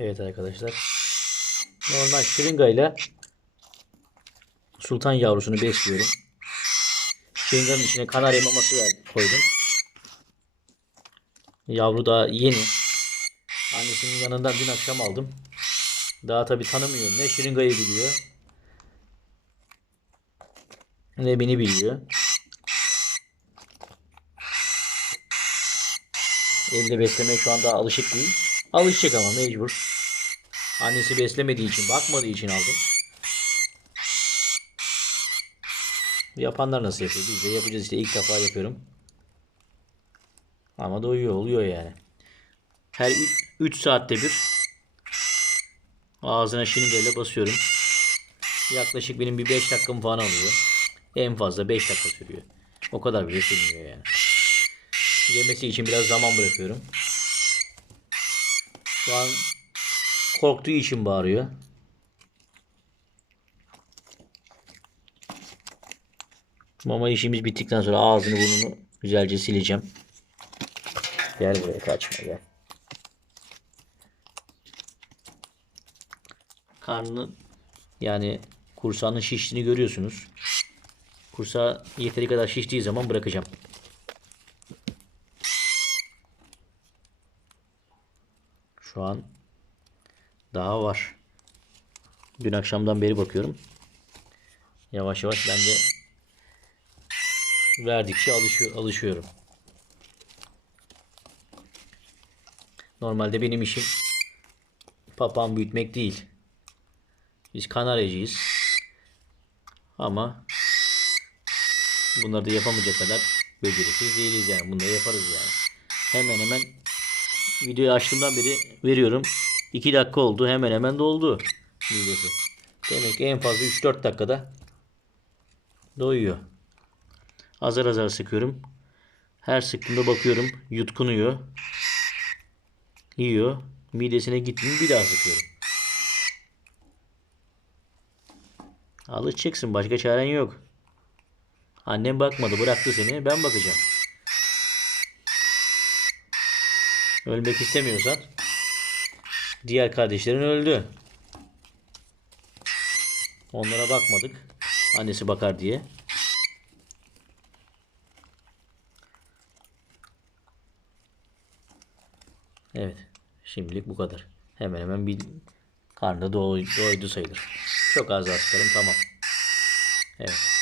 Evet arkadaşlar. Normal şırıngayla sultan yavrusunu besliyorum. Şırınganın içine kanarya maması koydum. Yavru daha yeni. Annesinin yanından dün akşam aldım. Daha tabi tanımıyor. Ne şırıngayı biliyor. Ne beni biliyor. Elde beslemeye şu anda alışık değil. Alışacak ama mecbur. Annesi beslemediği için, bakmadığı için aldım. Yapanlar nasıl yapıyor? Biz de yapacağız işte ilk defa yapıyorum. Ama doyuyor, oluyor yani. Her 3 saatte bir ağzına şırıngayla basıyorum. Yaklaşık benim bir 5 dakikamı falan alıyor. En fazla 5 dakika sürüyor. O kadar bile sürmüyor yani. Yemesi için biraz zaman bırakıyorum. Şu an korktuğu için bağırıyor. Mama işimiz bittikten sonra ağzını burnunu güzelce sileceğim. Gel buraya kaçma gel. Karnını yani kursağının şiştiğini görüyorsunuz. Kursağı yeteri kadar şiştiği zaman bırakacağım. Şu an daha var. Dün akşamdan beri bakıyorum. Yavaş yavaş ben de verdikçe alışıyor, alışıyorum. Normalde benim işim papağan büyütmek değil. Biz kanaryacıyız. Ama bunları da yapamayacak kadar beceriksiz değiliz yani. Bunları yaparız yani. Hemen hemen videoyu açtığımdan beri veriyorum. 2 dakika oldu. Hemen hemen doldu videosu. Demek ki en fazla 3-4 dakikada doyuyor. Azar azar sıkıyorum. Her sıktığımda bakıyorum yutkunuyor. Yiyor. Midesine gitti mi bir daha sıkıyorum. Alışacaksın. Başka çaren yok. Annem bakmadı. Bıraktı seni. Ben bakacağım. Ölmek istemiyorsan diğer kardeşlerin öldü. Onlara bakmadık. Annesi bakar diye. Evet. Şimdilik bu kadar. Hemen hemen bir karnı doy- doydu sayılır. Çok az sıkarım tamam. Evet.